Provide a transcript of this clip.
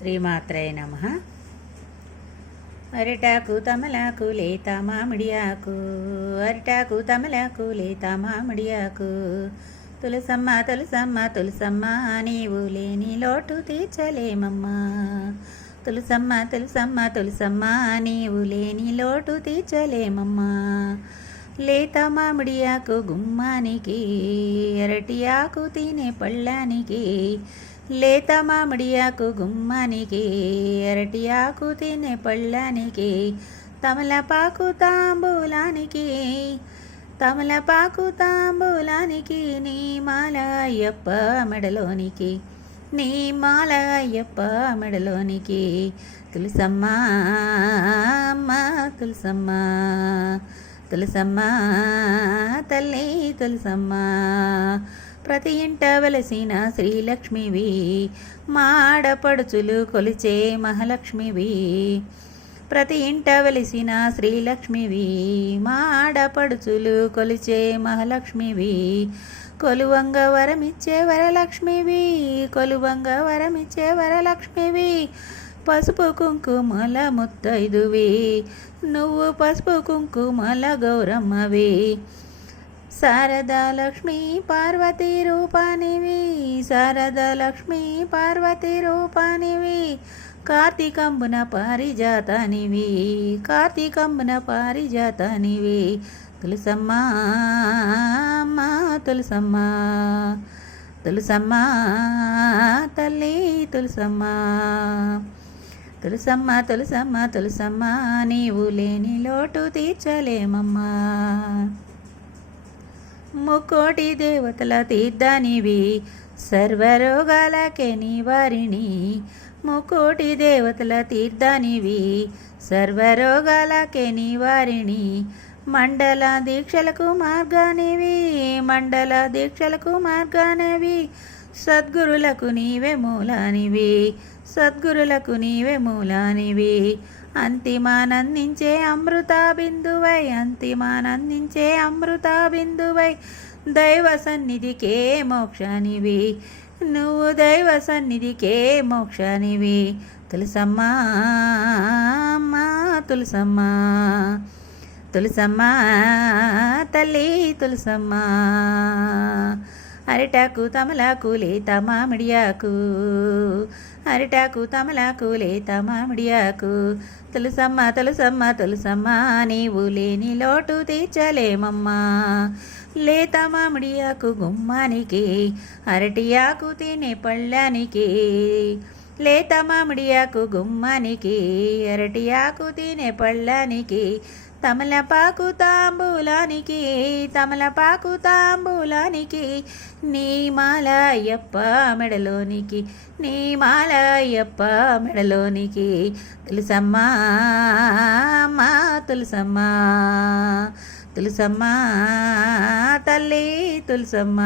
శ్రీమాత్రే నమ. అరిటాకు తమలాకు లేత మామిడియాకు అరిటాకు తమలాకు లేత మామిడియాకు. తులసమ్మ తులసమ్మ తులసమ్మ నీవు లేని లోటు తీర్చలేమమ్మా. తులసమ్మ తులసమ్మ తులసమ్మ నీవు లేని లోటు తీర్చలేమమ్మా. లేత మామిడియాకు గుమ్మానికి అరటి ఆకు తినే పళ్ళానికి లేత మామిడియాకు గుమ్మానికి అరటి ఆకు తినే పళ్ళానికి తమలపాకు తాంబూలానికి తమలపాకు తాంబూలానికి నీ మాల అయ్యప్ప మెడలోనికి నీ మాల అయ్యప్ప మెడలోనికి తులసమ్మ అమ్మ తులసమ్మ తులసమ్మ తల్లి తులసమ్మ. ప్రతి ఇంట వెలసిన శ్రీలక్ష్మివి మాడపడుచులు కొలిచే మహాలక్ష్మివి. ప్రతి ఇంట వెలిసిన శ్రీలక్ష్మివి మాడపడుచులు కొలిచే మహాలక్ష్మివి. కొలువంగ వరమిచ్చే వరలక్ష్మివి కొలువంగ వరమిచ్చే వరలక్ష్మివి. పసుపు కుంకుమల ముత్తైదువి నువ్వు పసుపు కుంకుమల గౌరమ్మవి. శారదా లక్ష్మి పార్వతీ రూపానివి శారదా లక్ష్మి పార్వతీ రూపానివి కార్తీకంబున పారిజాతానివి కార్తీకంబున పారిజాతానివి. తులసమ్మ అమ్మ తులసమ్మ తులసమ్మ తల్లి తులసమ్మ తులసమ్మ తులసమ్మ తులసమ్మ నీవు లేని లోటు తీర్చలేమమ్మా. ముక్కోటి దేవతల తీర్థనివి సర్వరోగాలకే నివారిణి. ముక్కోటి దేవతల తీర్థనివి సర్వరోగాలకే నివారిణి. మండల దీక్షలకు మార్గానివి మండల దీక్షలకు మార్గానివి. సద్గురులకు నీవే మూలానివి సద్గురులకు నీవే మూలానివి. అంతిమానందించే అమృత బిందువై అంతిమానందించే అమృత బిందువై. దైవ సన్నిధికే మోక్షనివి నువ్వు దైవ సన్నిధికే మోక్షనివి. తులసమ్మ అమ్మా తులసమ్మ తులసమ్మ తల్లి తులసమ్మ. అరిటాకు తమలాకు లేత మామిడియాకు అరిటాకు తమలాకు లేత మామిడియాకు తులసమ్మ తులసమ్మ తులసమ్మ నీవు లేని లోటు తీర్చలేమమ్మా. లేత మామిడియాకు గుమ్మానికి అరటియాకు తినే పళ్ళానికి. లేత మామిడియాకు గుమ్మానికి అరటియాకు తినే పళ్ళానికి. తమలపాకు తాంబూలానికి తమలపాకు తాంబూలానికి నీ మాలయ్యప్ప మెడలోనికి నీ మాల మెడలోనికి. తులసమ్మా మా తులసమ్మ తులసమ్మా తల్లి తులసమ్మ.